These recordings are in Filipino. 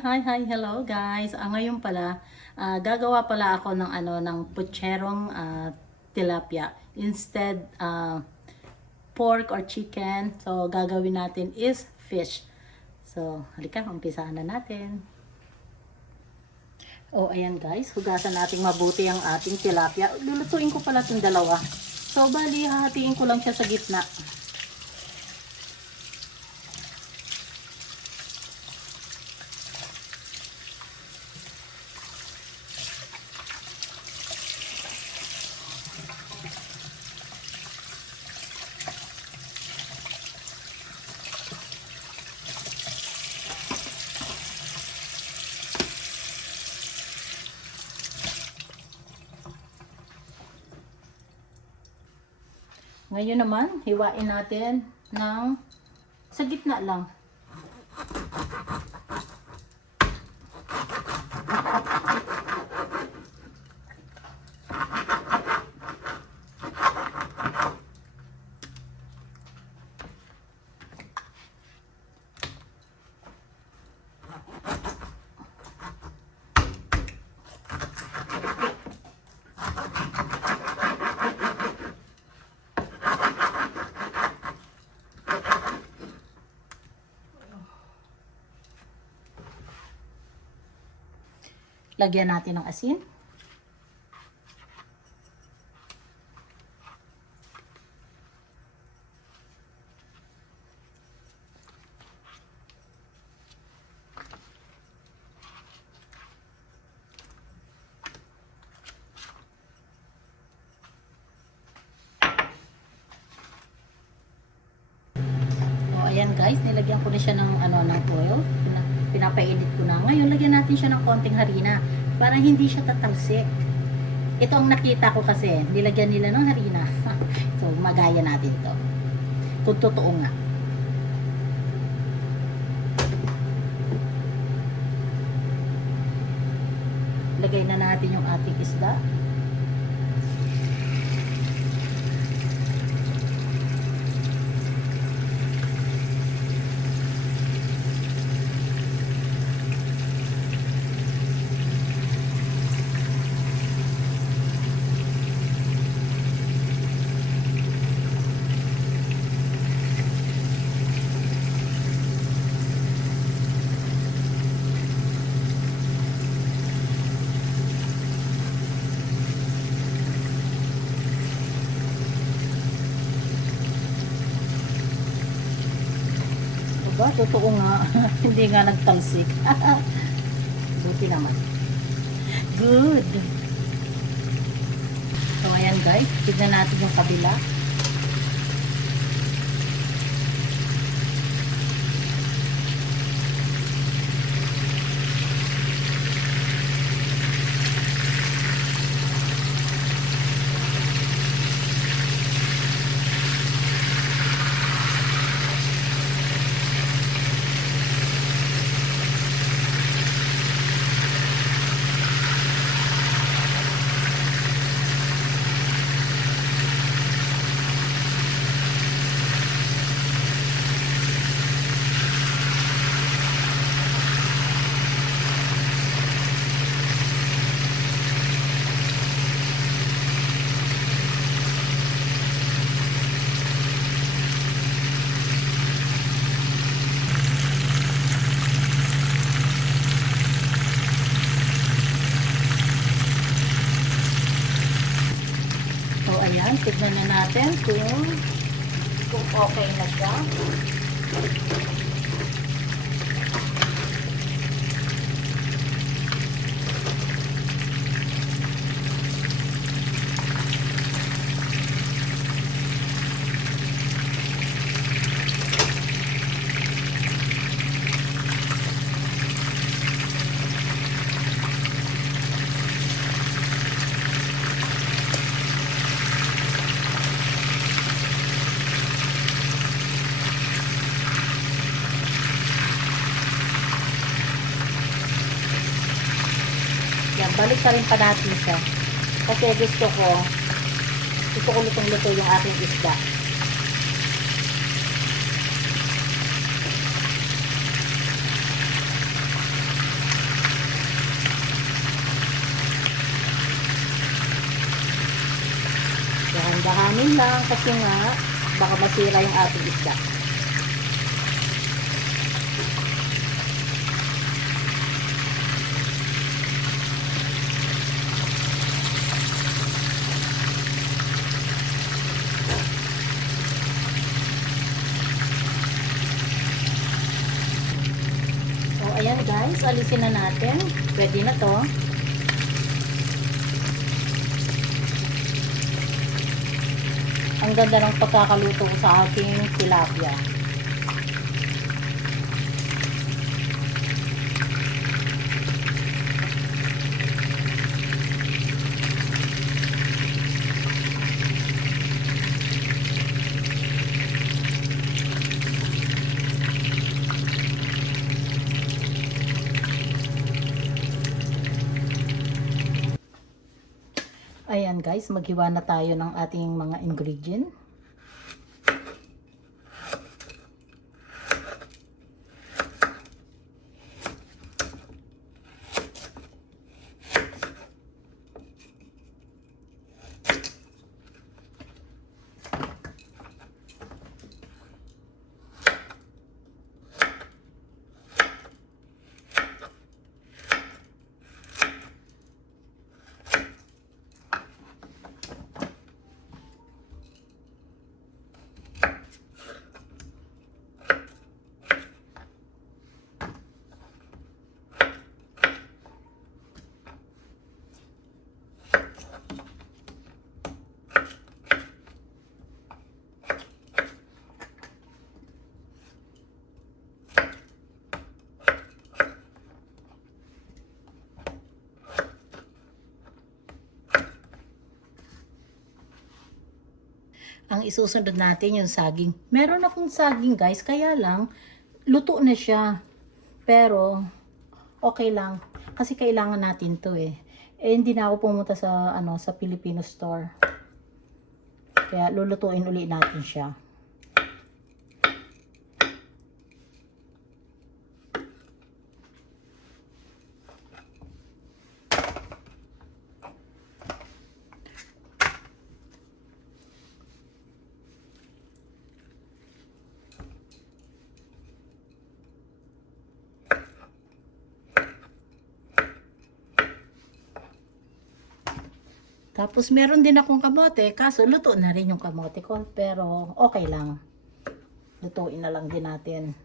Hello guys. Ngayon pala, gagawa pala ako ng pucherong tilapia. Instead pork or chicken. So gagawin natin is fish. So halika, umpisahan na natin. Ayan guys, hugasan natin mabuti ang ating tilapia. Lulutuin ko pala itong dalawa. So bali, hahatiin ko lang siya sa gitna. Ngayon naman, hiwain natin ng sa gitna lang. Lagyan natin ng asin. Ayan guys, nilagyan ko na siya ng oil. Pinapainit ko na. Ngayon, lagyan natin siya ng konting harina para hindi siya tatalsik. Ito ang nakita ko kasi, nilagyan nila ng harina. So, magaya natin ito. Kung totoo nga. Lagay na natin yung ating isda. Totoo nga. Hindi nga nagtalsik. Buti naman. Good. So, ayan guys. Tignan natin yung kabila. Ayan, tignan na natin kung okay na siya. Yan, balik ka rin pa natin siya. Kasi gusto ko lutong-luto yung aking isda. Dahan-dahanin lang kasi nga baka masira yung ating isda. So ayan guys, alisin na natin. Pwede na to. Ang ganda ng pagkakaluto ko sa aking tilapia. Ayan guys, maghiwa na tayo ng ating mga ingredient. Ang isusunod natin yung saging. Meron akong saging guys, kaya lang luto na siya. Pero okay lang kasi kailangan natin 'to eh. Eh hindi na ako pumunta sa sa Filipino store. Kaya lulutuin uli natin siya. Tapos meron din akong kamote, kaso luto na rin yung kamote ko, pero okay lang. Lutuin na lang din natin.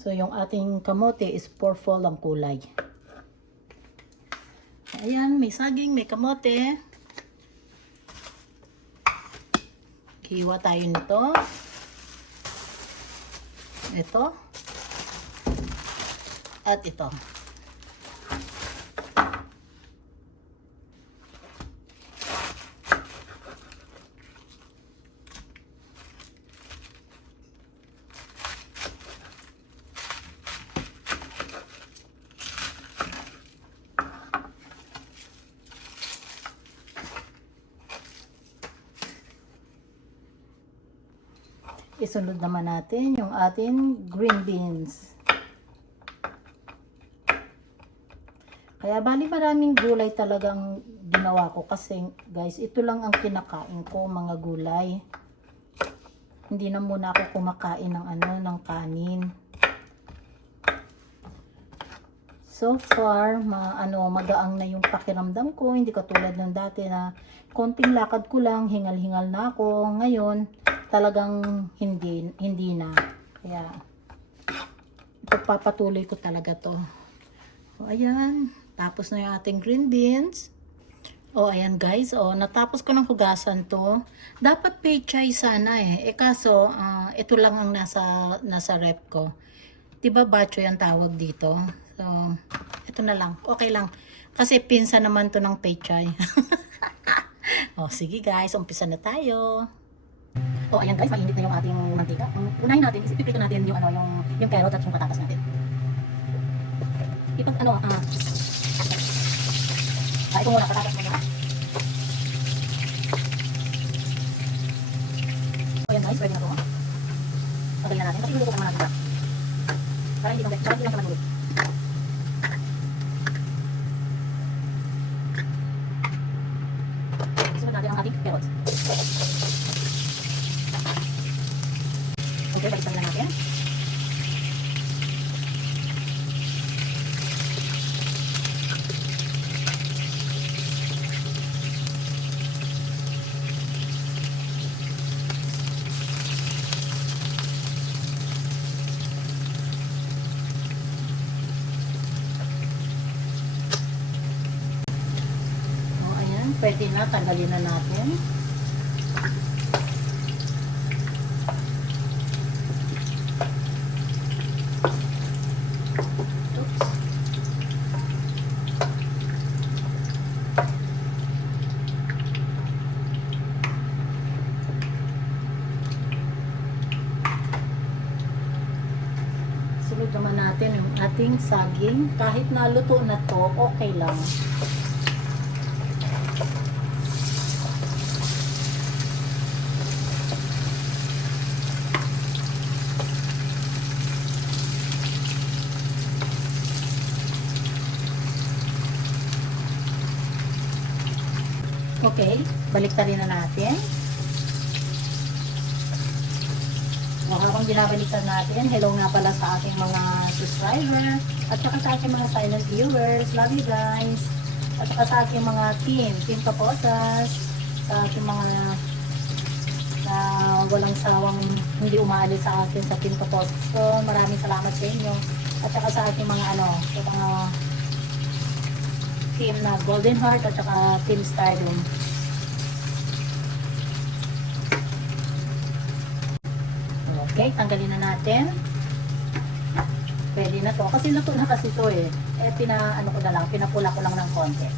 So, yung ating kamote is purple ang kulay. Ayan, may saging, may kamote. Hiwa tayo nito. Ito. At ito. Isunod naman natin yung ating green beans. Kaya bali maraming gulay talagang ginawa ko kasi guys, ito lang ang kinakain ko, mga gulay. Hindi na muna ako kumakain ng ng kanin. So far, magaang na yung pakiramdam ko, hindi katulad ng dati na konting lakad ko lang, hingal-hingal na ako. Ngayon, talagang hindi na. Kaya ipagpapatuloy ko talaga to. O ayan, tapos na yung ating green beans. O ayan guys, natapos ko ng hugasan to. Dapat pechay sana eh. Kaso ito lang ang nasa rep ko. Diba bacho yung tawag dito? So, ito na lang. Okay lang. Kasi pinsa naman to ng pechay. O, sige guys. Umpisa na tayo. O, ayan guys. Mainit na yung ating mantika. Unahin natin. Ipiprito natin yung, yung carrot at yung patatas natin. Ipag, ito muna. Patatas muna. O, ayan guys. Pwede na to. Pagay na natin. Kasi luluto naman natin. Para hindi lang siya magulit. Isunod natin ang ating carrots. Okay, balikan na natin. Pwede na, tanggalin na natin. Oops. Sunod naman natin yung ating saging. Kahit naluto na to, okay lang. Okay, baliktarin na natin. O, habang binabaliktad natin, hello nga pala sa aking mga subscriber at saka sa aking mga silent viewers. Love you guys. At saka sa aking mga team Kaposas, sa aking mga na walang sawang hindi umaalis sa akin sa Team Kaposas. So, maraming salamat sa inyo. At saka sa aking mga sa mga team na Golden Heart at saka Team Stardom. Okay, tanggalin na natin. Pwede na to. Kasi luto na kasi to eh. Pinapula ko lang ng konti.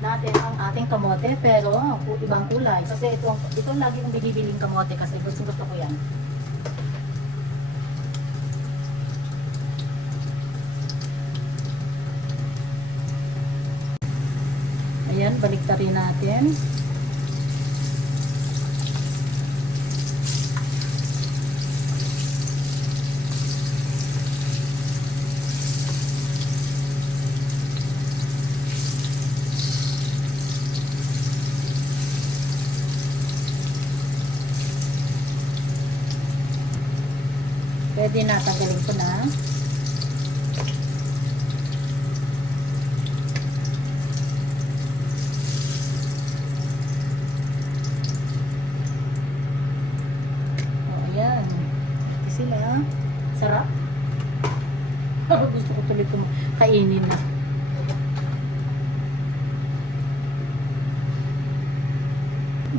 Natin ang ating kamote pero ibang kulay kasi ito lagi kong binibiling kamote kasi gusto ko yan. Ayan, baliktarin natin. Pwede na, tanggalin ko na. O, ayan. Sila. Sarap. Gusto ko tuloy itong kainin na.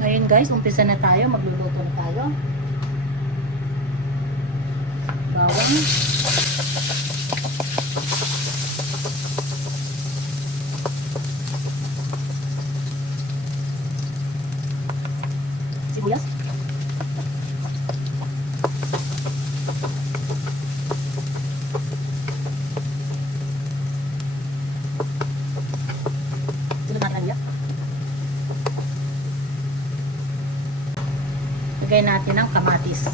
Ngayon guys, umpisa na tayo. Magluluto na tayo. Bawang. Sibuyas. Sunod natin ang biyak. Lagay natin ang kamatis.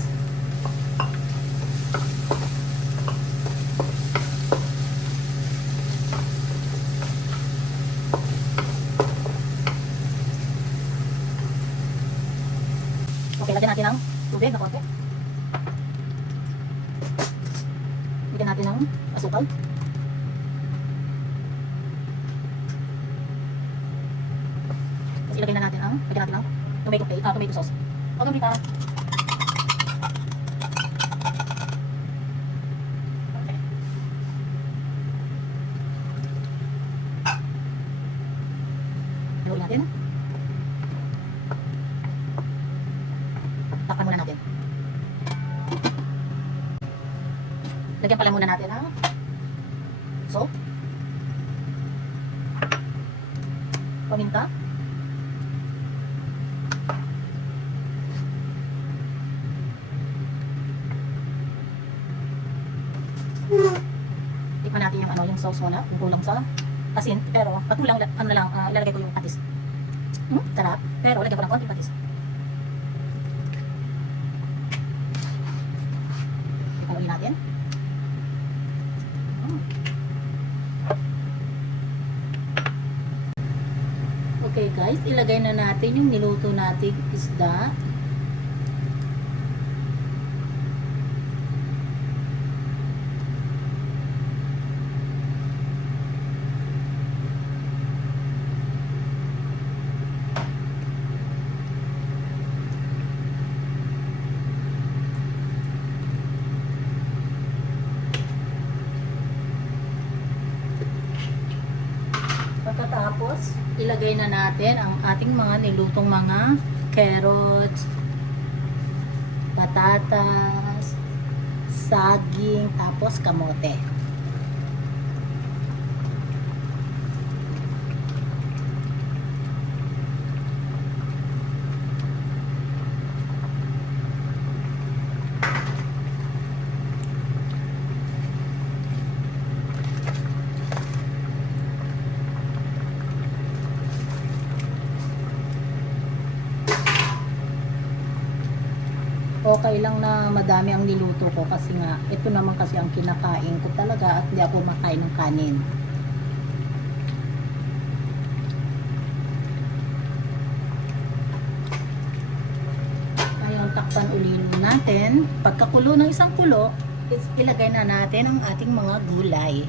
Okay, lagyan natin ng tubig na konti. Lagyan natin ng asukal. Tapos lagyan natin ng tomato sauce. O gamitan. Okay. natin. Takpan muna natin. Lagyan pala muna natin ang salt, paminta, tikman natin yung yung sauce muna, kung kulang sa asin, pero pag kulang, ilalagay ko yung patis. Sarap, pero lagyan ko ng konting patis. Haluin natin. Okay guys, ilagay na natin yung niluto nating isda. Pagkatapos, ilagay na natin ang ating mga nilutong mga carrots, patatas, saging, tapos kamote. Okay lang na madami ang niluto ko kasi nga ito naman kasi ang kinakain ko talaga at hindi ako makain ng kanin. Ngayon takpan ulit natin. Pagkakulo ng isang kulo, ilagay na natin ang ating mga gulay.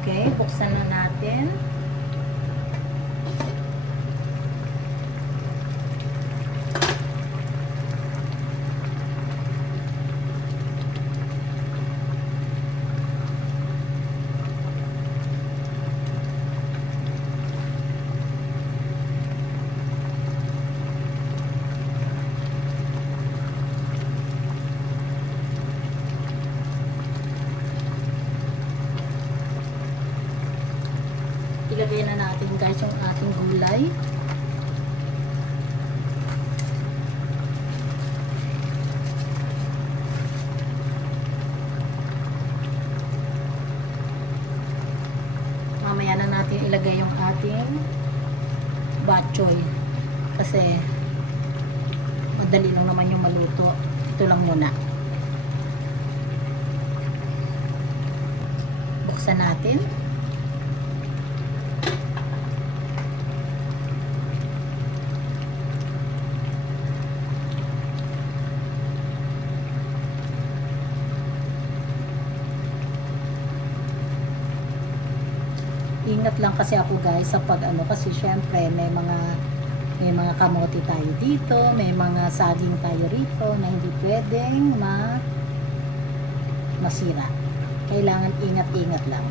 Okay, buksan na natin. Ilagay na natin guys yung ating gulay. Mamaya na natin ilagay yung ating bok choy kasi madali lang naman yung maluto. Ito lang muna. Buksan natin. Ingat lang kasi ako guys sa pag kasi syempre may mga kamote tayo dito, may mga saging tayo rito na hindi pwedeng masira. Kailangan ingat-ingat lang.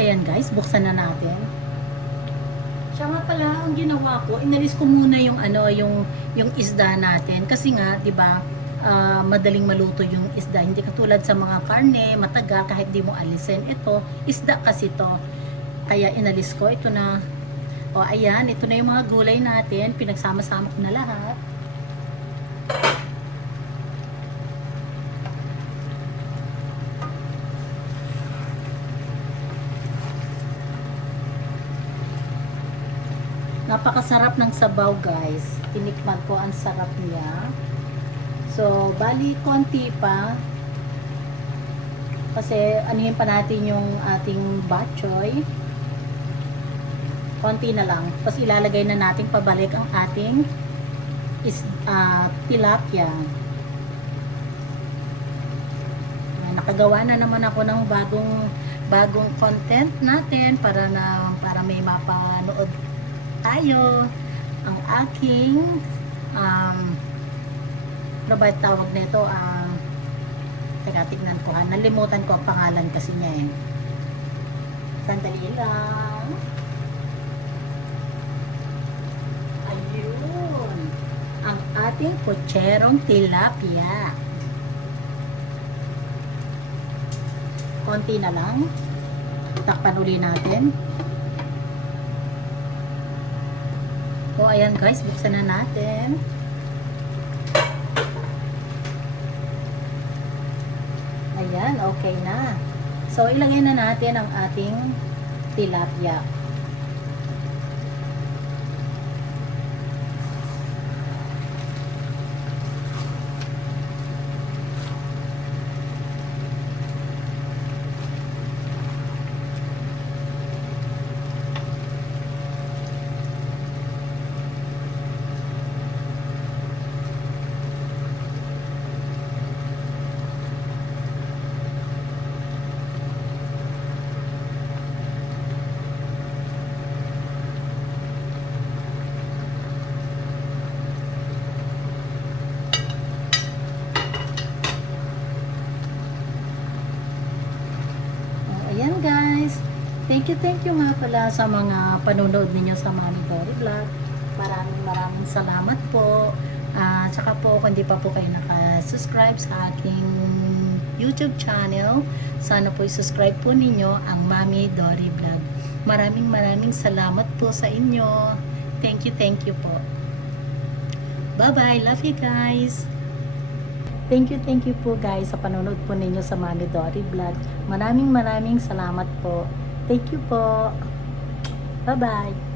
Ayan guys, buksan na natin. Siya nga pala, ang ginawa ko, inalis ko muna yung yung isda natin kasi nga, 'di ba? Madaling maluto yung isda, hindi katulad sa mga karne, matagal kahit di mo alisin. Ito, isda kasi to. Kaya inalis ko ito na. O ayan, ito na yung mga gulay natin, pinagsama-sama ko na lahat. Napakasarap ng sabaw guys. Tinikman ko, ang sarap niya. So, bali konti pa. Kasi anihin pa natin yung ating bok choy. Konti na lang. Tapos ilalagay na natin pabalik ang ating tilapia. Nakagawa na naman ako ng bagong content natin para may mapanood tayo. Ang aking ano ba tawag nito? Teka, tignan ko ha. Nalimutan ko ang pangalan kasi niya eh. Sandali lang. Ayun. Ang ating pucherong tilapia. Konti na lang. Takpan uli natin. O, ayan guys, buksan na natin. Ayan, okay na. So, ilagay na natin ang ating tilapia. Ayan guys, thank you nga pala sa mga panonood ninyo sa Mami Dory Vlog. Maraming salamat po. Tsaka po kung hindi pa po kayo naka-subscribe sa aking YouTube channel, sana po i-subscribe po ninyo ang Mami Dory Vlog. Maraming salamat po sa inyo. Thank you po. Bye bye, love you guys. Thank you po guys sa panonood po ninyo sa Mami Dory Vlog. Maraming salamat po. Thank you po. Bye-bye.